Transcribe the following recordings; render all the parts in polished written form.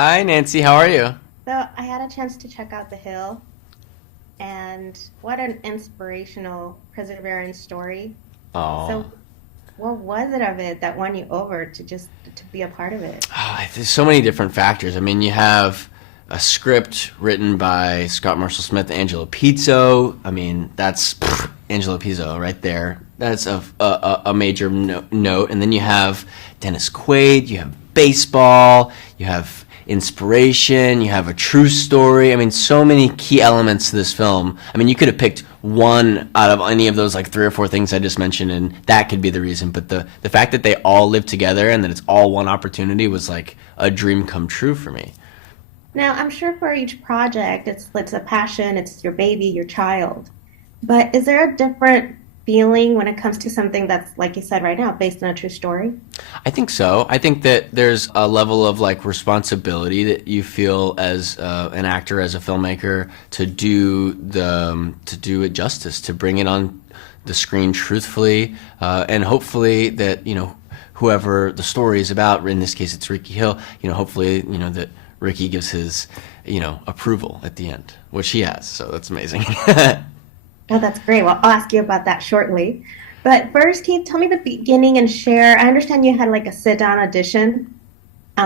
Hi, Nancy. How are you? So I had a chance to check out The Hill, and what an inspirational perseverance story. Oh, So what was it of it that won you over to just to be a part of it? there's so many different factors. I mean, you have a script written by Scott Marshall Smith and Angelo Pizzo. I mean, that's Angelo Pizzo right there. That's a major note. And then you have Dennis Quaid, you have baseball, you have inspiration, you have a true story. I mean, so many key elements to this film. I mean, you could have picked one out of any of those like three or four things I just mentioned, and that could be the reason. But the fact that they all live together and that it's all one opportunity was like a dream come true for me. Now, I'm sure for each project, it's a passion, it's your baby, your child. But is there a different feeling when it comes to something that's, like you said right now, based on a true story? I think so. I think that there's a level of like responsibility that you feel as an actor, as a filmmaker, to do it justice, to bring it on the screen truthfully, and hopefully that whoever the story is about. In this case, it's Rickey Hill. Hopefully that Rickey gives his approval at the end, which he has. So that's amazing. Oh, that's great. Well, I'll ask you about that shortly. But first, can you tell me the beginning and share? I understand you had like a sit-down audition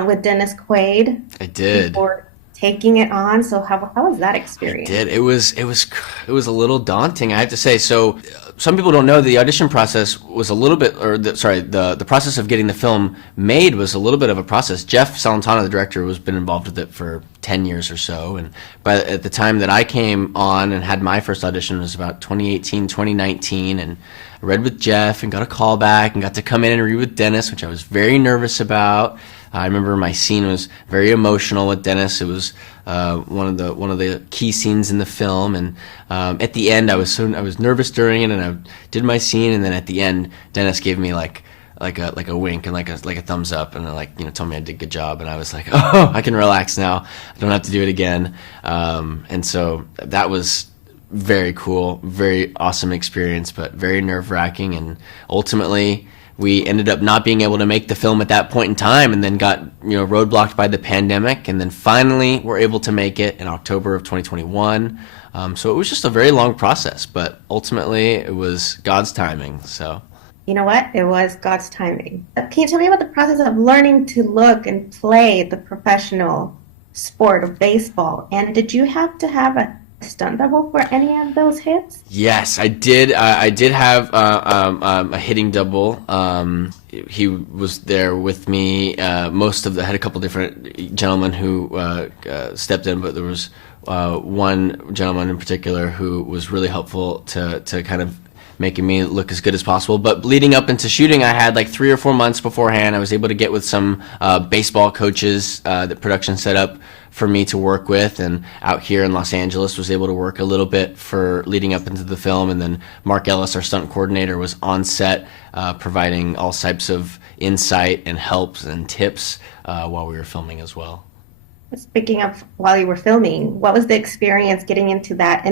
with Dennis Quaid I did. before taking it on. So how was that I experience? did. It was a little daunting, I have to say. So some people don't know the audition process was a little bit, or the process of getting the film made was a little bit of a process. Jeff Celentano, the director, was been involved with it for 10 years or so, and at the time that I came on and had my first audition was about 2018, 2019, and I read with Jeff and got a call back and got to come in and read with Dennis, which I was very nervous about. I remember my scene was very emotional with Dennis. It was one of the key scenes in the film, and at the end, I was nervous during it, and I did my scene, and then at the end, Dennis gave me like a wink and like a thumbs up, and then told me I did a good job, and I was like, oh, I can relax now. I don't have to do it again, and so that was very cool, very awesome experience, but very nerve wracking, and ultimately we ended up not being able to make the film at that point in time, and then got roadblocked by the pandemic, and then finally were able to make it in October of 2021. So it was just a very long process, but ultimately it was God's timing. So You know what? It was God's timing. Can you tell me about the process of learning to look and play the professional sport of baseball? And did you have to have a stunt double for any of those hits? yes, I did. I did have a hitting double. He was there with me. I had a couple different gentlemen who stepped in, but there was one gentleman in particular who was really helpful to kind of making me look as good as possible. But leading up into shooting, I had like 3 or 4 months beforehand. I was able to get with some baseball coaches that production set up for me to work with, and out here in Los Angeles was able to work a little bit for leading up into the film. And then Mark Ellis, our stunt coordinator, was on set providing all types of insight and helps and tips while we were filming as well. Speaking of while you were filming, what was the experience getting into that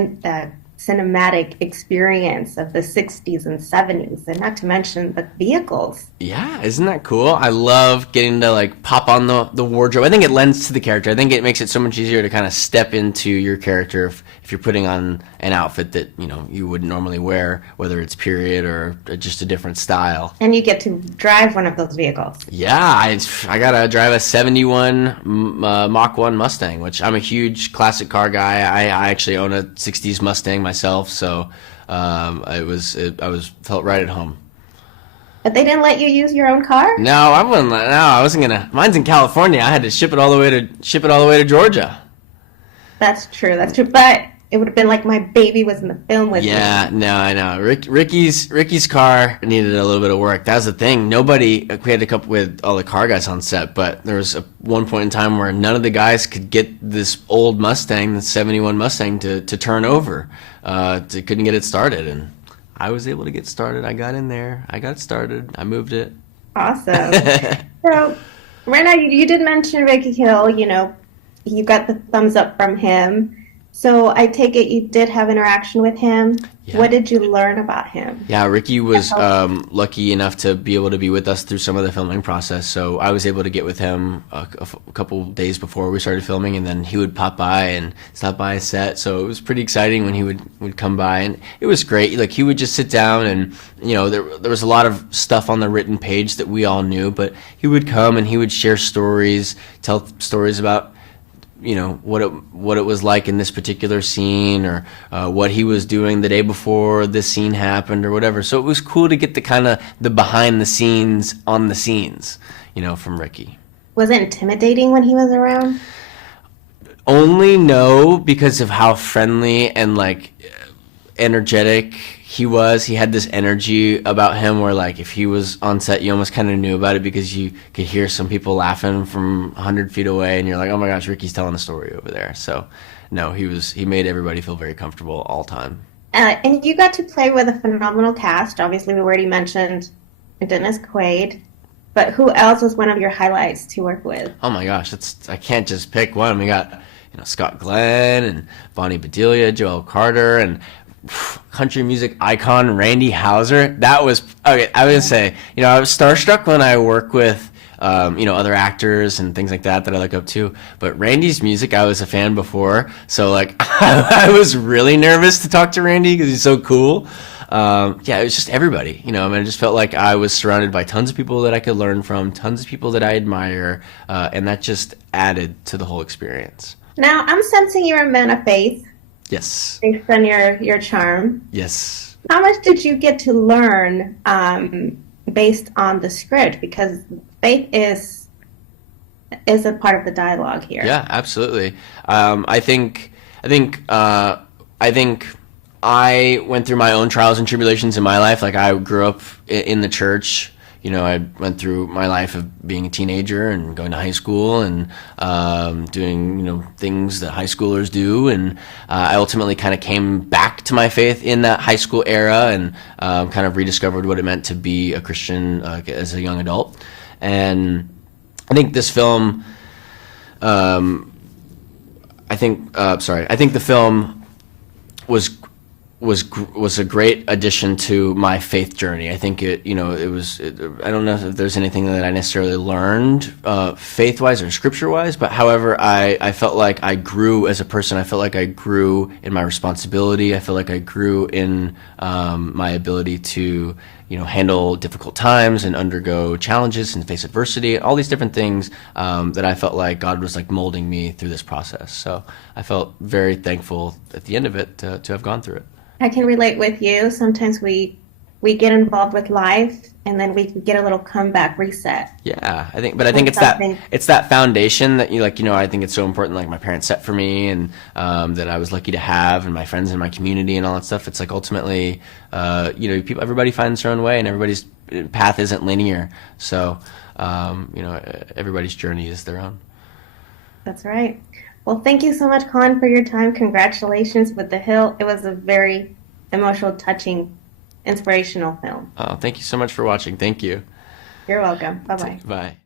cinematic experience of the 60s and 70s, and not to mention the vehicles? Yeah, isn't that cool? I love getting to like pop on the wardrobe. I think it lends to the character. I think it makes it so much easier to kind of step into your character if you're putting on an outfit that you wouldn't normally wear, whether it's period or just a different style. And you get to drive one of those vehicles. Yeah, I gotta drive a '71 Mach 1 Mustang, which I'm a huge classic car guy. I actually own a '60s Mustang myself, so I was felt right at home. But they didn't let you use your own car? No, I wouldn't. No, I wasn't gonna. Mine's in California. I had to ship it all the way to Georgia. That's true, that's true. But it would have been like my baby was in the film with me. Yeah, no, I know. Ricky's car needed a little bit of work. That was the thing. We had a couple with all the car guys on set, but there was one point in time where none of the guys could get this old Mustang, the '71 Mustang, to turn over. Couldn't get it started, and I was able to get started. I got in there. I got started. I moved it. Awesome. So, right now, you did mention Rickey Hill, you got the thumbs up from him. So I take it you did have interaction with him. Yeah. What did you learn about him? Yeah, Ricky was lucky enough to be able to be with us through some of the filming process. So I was able to get with him a couple days before we started filming, and then he would pop by and stop by a set. So it was pretty exciting when he would come by, and it was great. Like, he would just sit down, and there was a lot of stuff on the written page that we all knew, but he would come and he would share stories, tell stories about what it was like in this particular scene, or what he was doing the day before this scene happened, or whatever. So it was cool to get the behind the scenes on the scenes, from Ricky. Was it intimidating when he was around? Only no, because of how friendly and like energetic he was. He had this energy about him where, like, if he was on set, you almost kind of knew about it because you could hear some people laughing from 100 feet away, and you're like, oh my gosh, Ricky's telling a story over there. So no, he made everybody feel very comfortable all time. And you got to play with a phenomenal cast. Obviously, we already mentioned Dennis Quaid, but who else was one of your highlights to work with? Oh my gosh, I can't just pick one. We got Scott Glenn and Bonnie Bedelia, JOELLE CARTER, and country music icon Randy Houser. That was okay. I would say, I was starstruck when I work with other actors and things like that I look up to, but Randy's music, I was a fan before, so like I was really nervous to talk to Randy because he's so cool. It was just everybody, I just felt like I was surrounded by tons of people that I could learn from, tons of people that I admire, and that just added to the whole experience. Now, I'm sensing you're a man of faith. Yes. Based on your charm. Yes. How much did you get to learn based on the script? Because faith is a part of the dialogue here. Yeah, absolutely. I think I went through my own trials and tribulations in my life. Like, I grew up in the church. I went through my life of being a teenager and going to high school and doing, things that high schoolers do. And I ultimately kind of came back to my faith in that high school era and kind of rediscovered what it meant to be a Christian as a young adult. And I think this film, I think the film was a great addition to my faith journey. I think I don't know if there's anything that I necessarily learned faith-wise or scripture-wise, but however, I felt like I grew as a person. I felt like I grew in my responsibility. I felt like I grew in my ability to handle difficult times and undergo challenges and face adversity, all these different things that I felt like God was like molding me through this process. So I felt very thankful at the end of it to have gone through it. I can relate with you. Sometimes we get involved with life and then we get a little comeback reset. Yeah, I think it's that foundation that I think it's so important. Like, my parents set for me, and that I was lucky to have, and my friends in my community and all that stuff. It's like ultimately, everybody finds their own way, and everybody's path isn't linear. So, everybody's journey is their own. That's right. Well, thank you so much, Colin, for your time. Congratulations with The Hill. It was a very emotional, touching, inspirational film. Oh, thank you so much for watching. Thank you. You're welcome. Bye-bye. Bye.